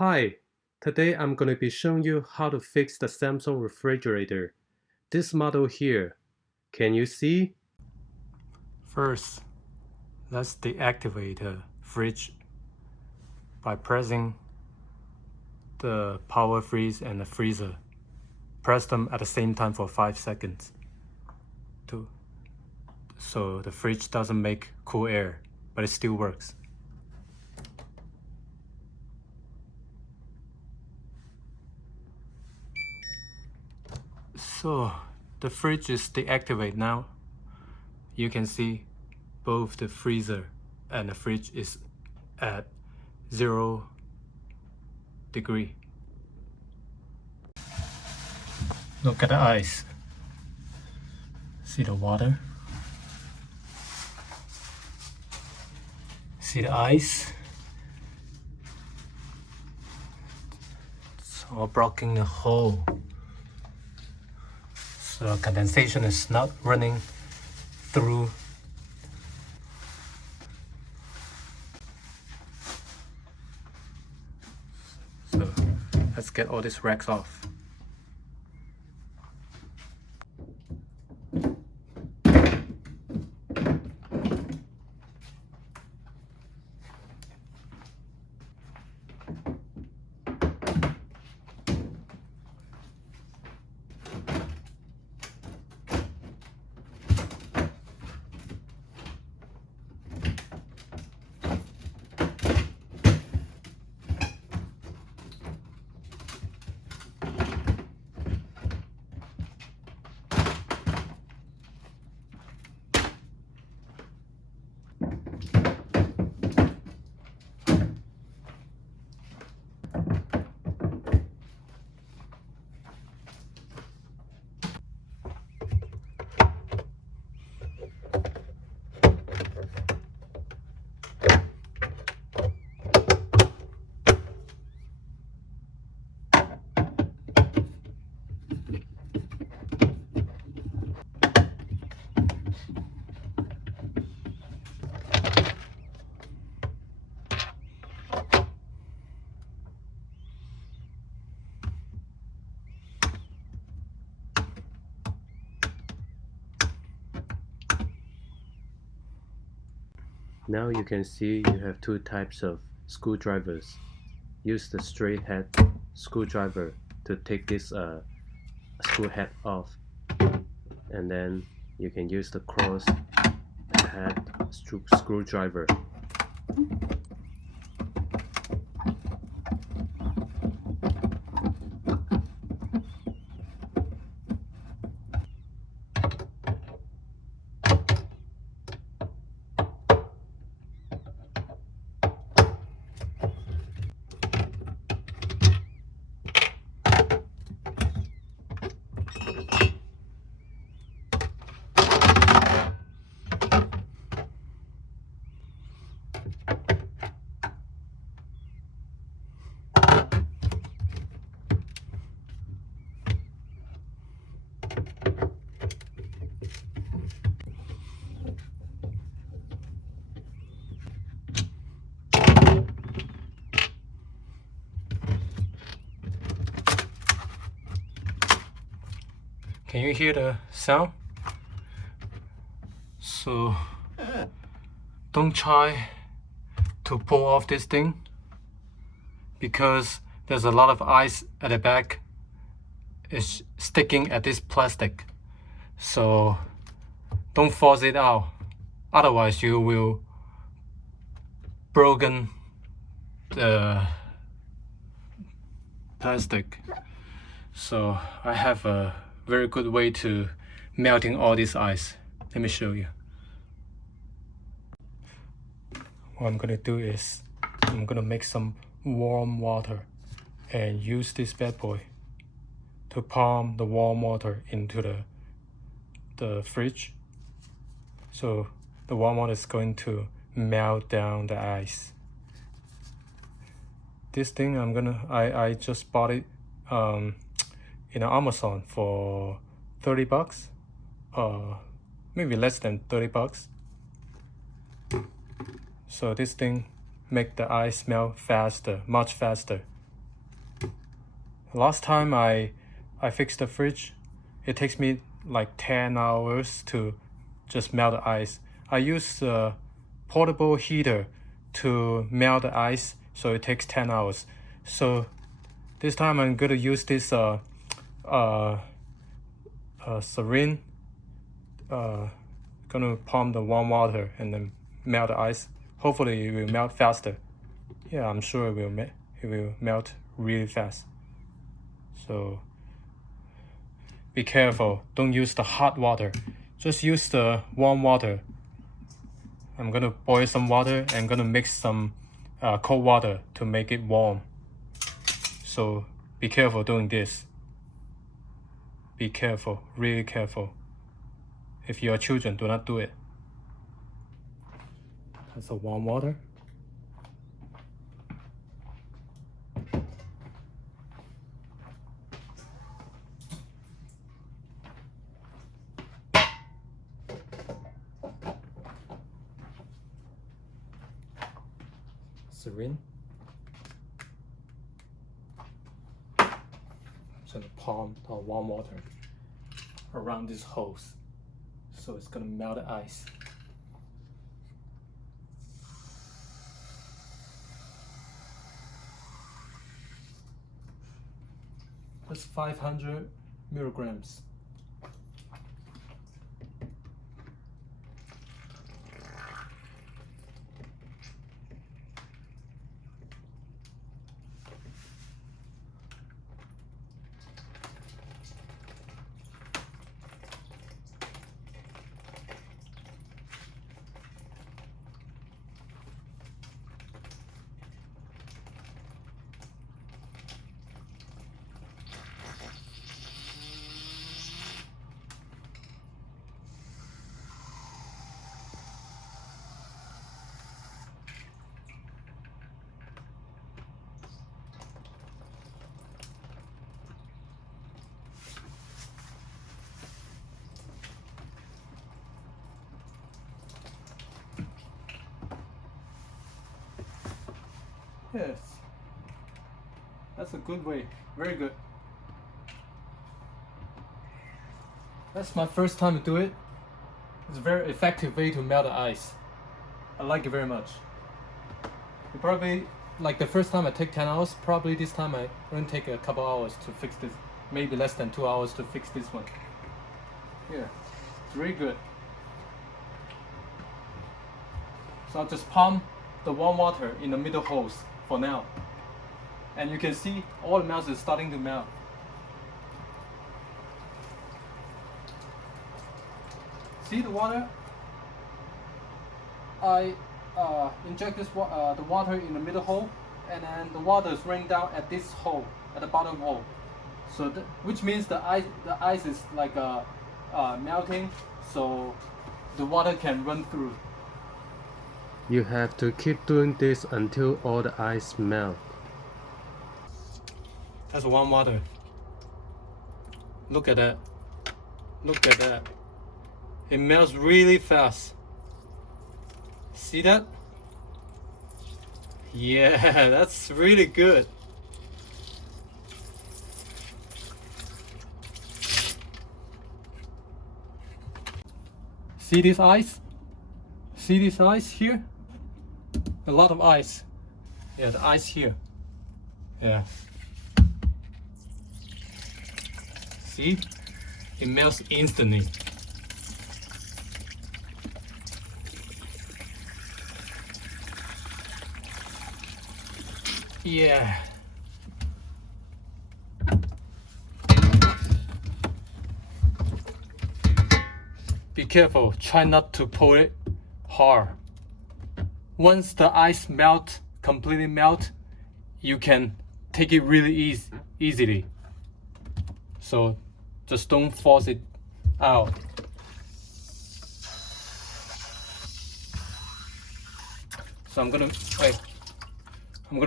Hi, today I'm going to be showing you how to fix the Samsung refrigerator. This model here, can you see? First, let's deactivate the fridge by pressing the power freeze and the freezer. Press them at the same time for 5 seconds so the fridge doesn't make cool air, but it still works. So the fridge is deactivated now. You can see both the freezer and the fridge is at 0 degree. Look at the ice. See the water? See the ice? It's all blocking the hole. So condensation is not running through. So let's get all these racks off. Now you can see you have two types of screwdrivers. Use the straight head screwdriver to take this screw head off, and then you can use the cross head screwdriver. Can you hear the sound? So don't try to pull off this thing because there's a lot of ice at the back. It's sticking at this plastic. So don't force it out. Otherwise you will broken the plastic. So I have a very good way to melting all this ice. Let me show you. What I'm gonna do is I'm gonna make some warm water and use this bad boy to pump the warm water into the fridge. So the warm water is going to melt down the ice. This thing I just bought it in Amazon for 30 bucks, maybe less than 30 bucks. So this thing make the ice melt faster, much faster Last time I fixed the fridge, it takes me like 10 hours to just melt the ice. I use a portable heater to melt the ice, so it takes 10 hours. So this time I'm going to use this syringe, gonna pump the warm water and then melt the ice. Hopefully it will melt faster. Yeah, I'm sure it will melt really fast. So be careful, don't use the hot water, just use the warm water. I'm gonna boil some water and gonna mix some cold water to make it warm. So be careful doing this. Be careful, really careful. If you are children, do not do it. That's the warm water. Syringe. So the pump the warm water around this hose, so it's gonna melt the ice. That's 500 milligrams. Yes, that's a good way, very good. That's my first time to do it. It's a very effective way to melt the ice. I like it very much. It probably, like the first time I take 10 hours, probably this time I going to take a couple hours to fix this, maybe less than 2 hours to fix this one. Yeah, it's really good. So I'll just pump the warm water in the middle hose for now. And you can see all the melts is starting to melt. See the water? I inject this the water in the middle hole, and then the water is raining down at this hole, at the bottom hole. So which means the ice is like melting, so the water can run through. You have to keep doing this until all the ice melt. That's warm water. Look at that. Look at that. It melts really fast. See that? Yeah, that's really good. See this ice? See this ice here? A lot of ice. Yeah, the ice here. Yeah. See? It melts instantly. Yeah. Be careful, try not to pull it hard. Once the ice completely melt, you can take it really easily. So just don't force it out. So I'm gonna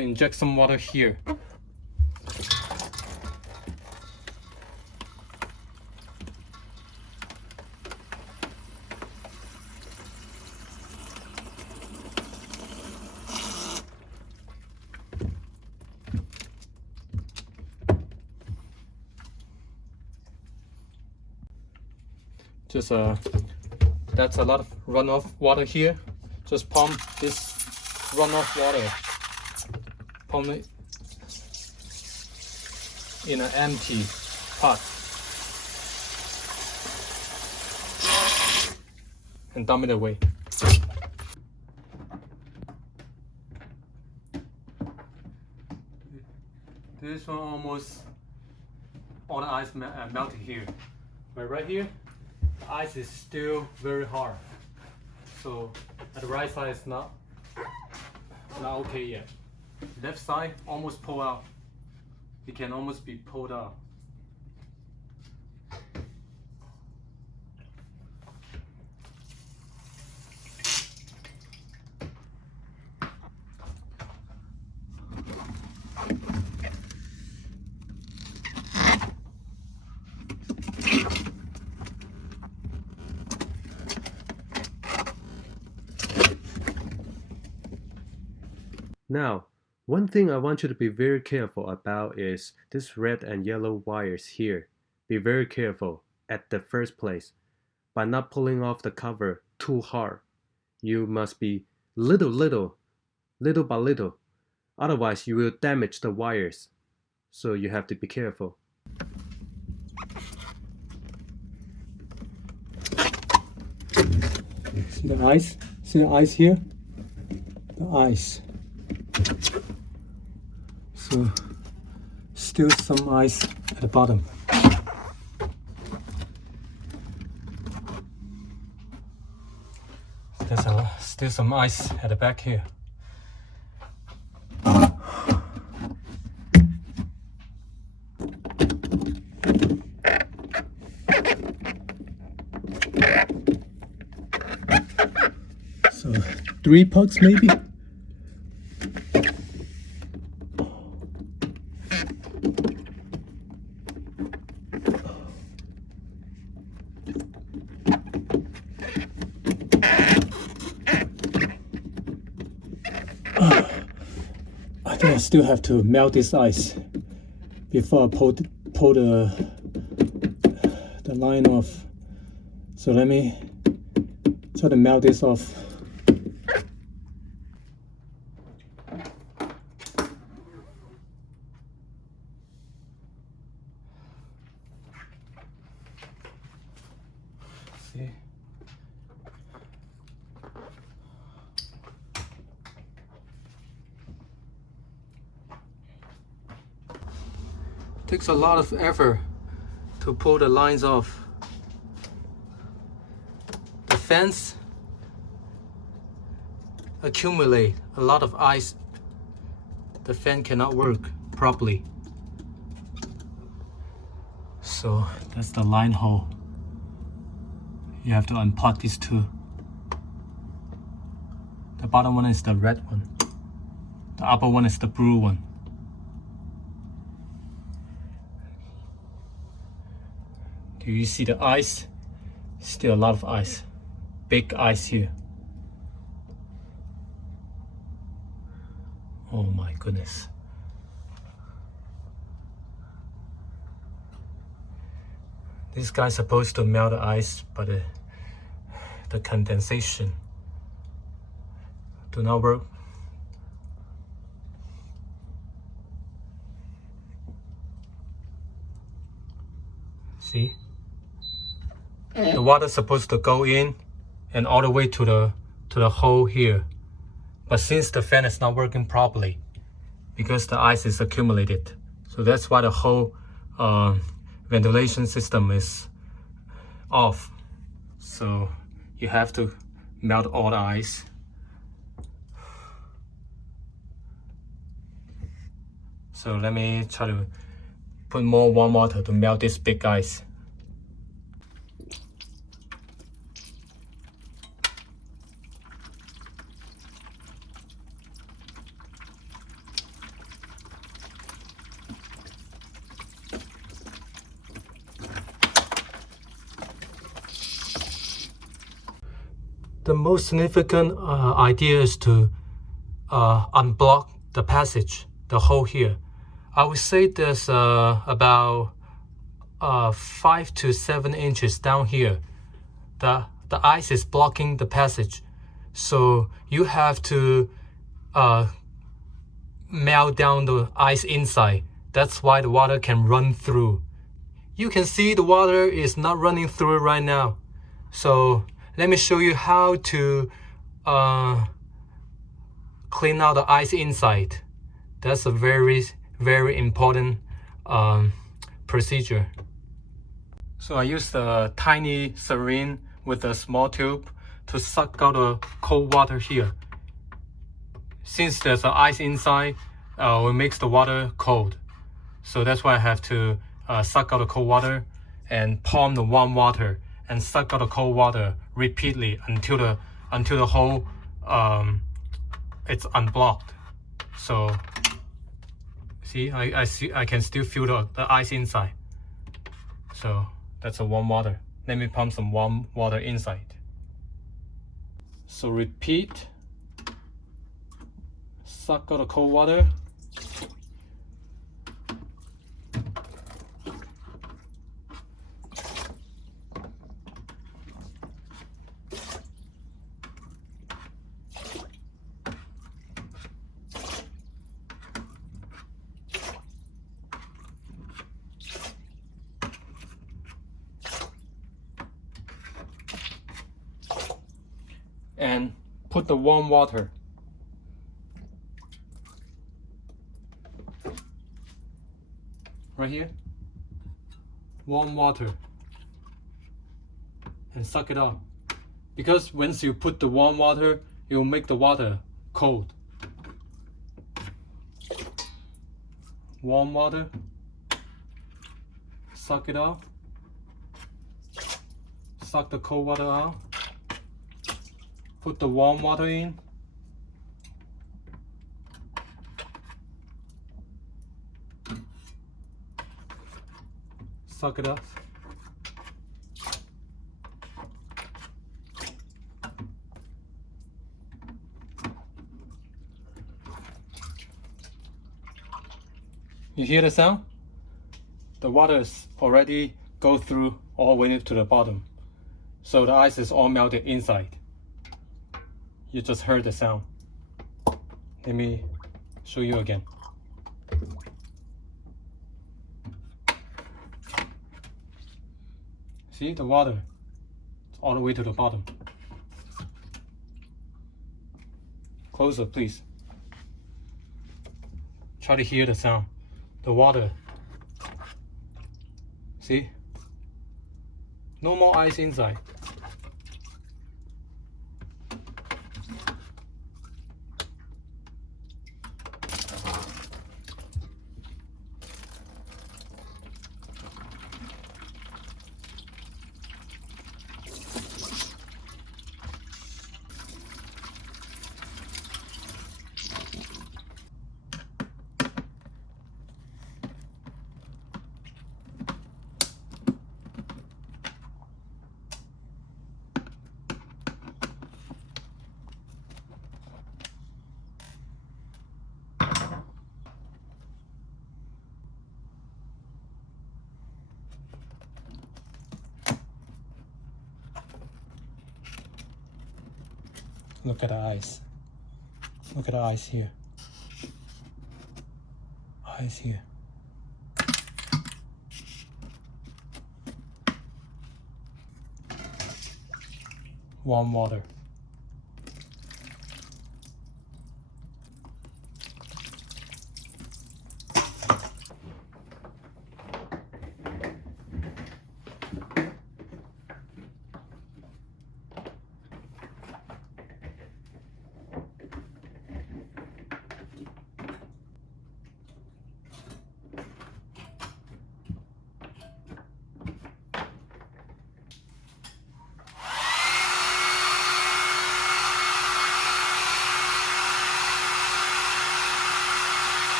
inject some water here. Just that's a lot of runoff water here. Just pump this runoff water, pump it in an empty pot and dump it away. This one almost all the ice melted here, but right here the ice is still very hard. So at the right side it's not okay yet. Left side almost pull out. It can almost be pulled out. Now, one thing I want you to be very careful about is this red and yellow wires here. Be very careful at the first place. By not pulling off the cover too hard, you must be little by little. Otherwise, you will damage the wires. So you have to be careful. See the ice? See the ice here? The ice. So still some ice at the bottom. There's still some ice at the back here. So 3 pucks maybe? I think I still have to melt this ice before I pull the line off. So let me try to melt this off. See? Takes a lot of effort to pull the lines off. The fans accumulate a lot of ice. The fan cannot work properly. So that's the line hole. You have to unplug these two. The bottom one is the red one. The upper one is the blue one. Do you see the ice? Still a lot of ice. Big ice here. Oh my goodness. This guy's supposed to melt the ice, but the condensation do not work. See? The water's supposed to go in and all the way to the hole here. But since the fan is not working properly, because the ice is accumulated, so that's why the whole ventilation system is off. So you have to melt all the ice. So let me try to put more warm water to melt this big ice. The most significant idea is to unblock the passage, the hole here. I would say there's about 5 to 7 inches down here the ice is blocking the passage. So you have to melt down the ice inside. That's why the water can run through. You can see the water is not running through right now. So let me show you how to clean out the ice inside. That's a very, very important procedure. So I used a tiny syringe with a small tube to suck out the cold water here. Since there's ice inside, it makes the water cold. So that's why I have to suck out the cold water and pump the warm water and suck out the cold water repeatedly until the hole it's unblocked. So see, I can still feel the ice inside. So that's a warm water. Let me pump some warm water inside. So repeat, suck out the cold water. And put the warm water. Right here. Warm water. And suck it up. Because once you put the warm water, it will make the water cold. Warm water. Suck it up. Suck the cold water out. Put the warm water in. Suck it up. You hear the sound? The water is already go through all the way to the bottom. So the ice is all melted inside. You just heard the sound. Let me show you again. See the water? It's all the way to the bottom. Closer, please. Try to hear the sound. The water. See? No more ice inside. Look at the ice. Look at the ice here. Ice here. Warm water.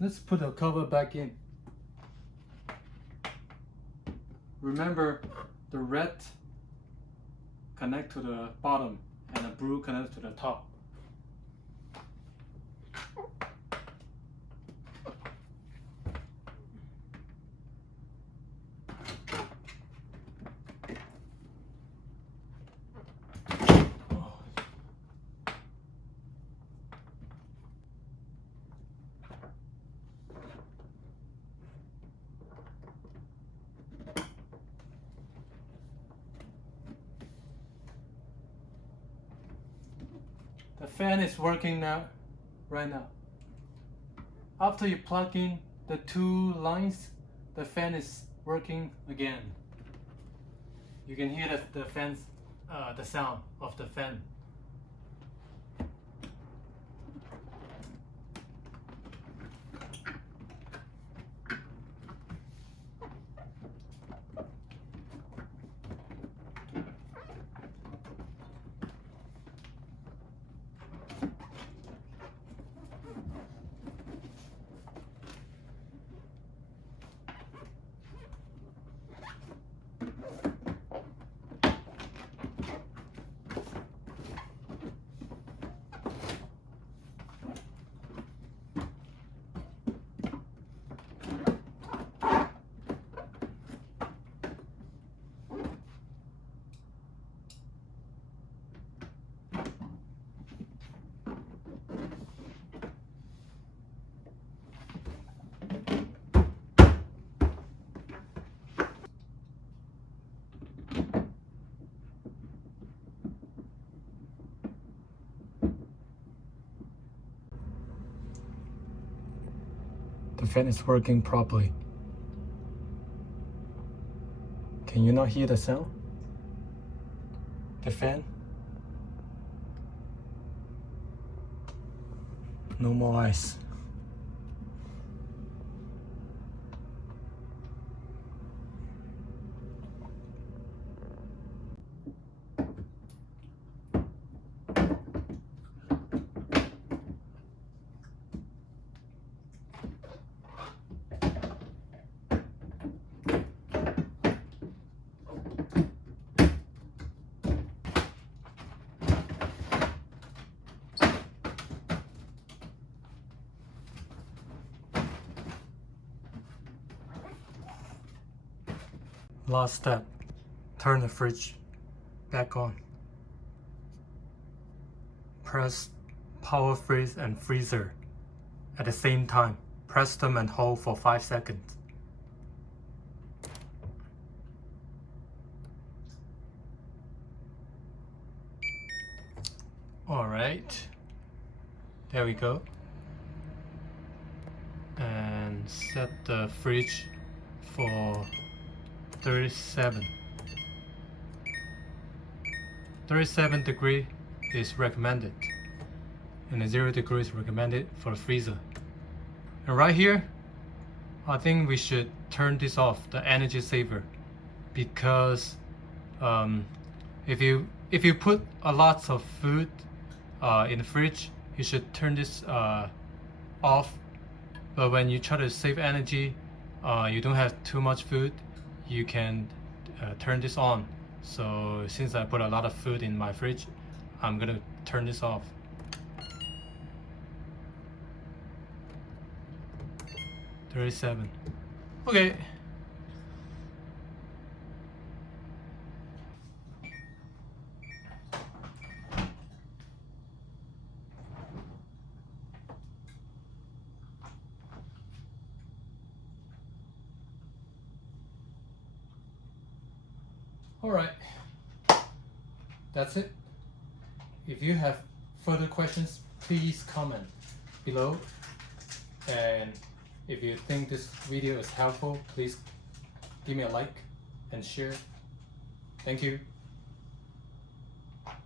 Let's put the cover back in. Remember, the red connect to the bottom and the blue connect to the top. fan is working now, right now. After you plug in the two lines, the fan is working again. You can hear the fans, the sound of the fan. The fan is working properly. Can you not hear the sound? The fan? No more ice. Last step, turn the fridge back on. Press power freeze and freezer at the same time. Press them and hold for 5 seconds. Alright, there we go. And set the fridge for 37 degree is recommended, and 0 degrees recommended for the freezer. And right here, I think we should turn this off, the energy saver, because if you put a lot of food in the fridge, you should turn this off. But when you try to save energy, you don't have too much food, you can turn this on. So since I put a lot of food in my fridge, I'm gonna turn this off. $37. Okay. Alright, that's it. If you have further questions, please comment below. And if you think this video is helpful, please give me a like and share. Thank you.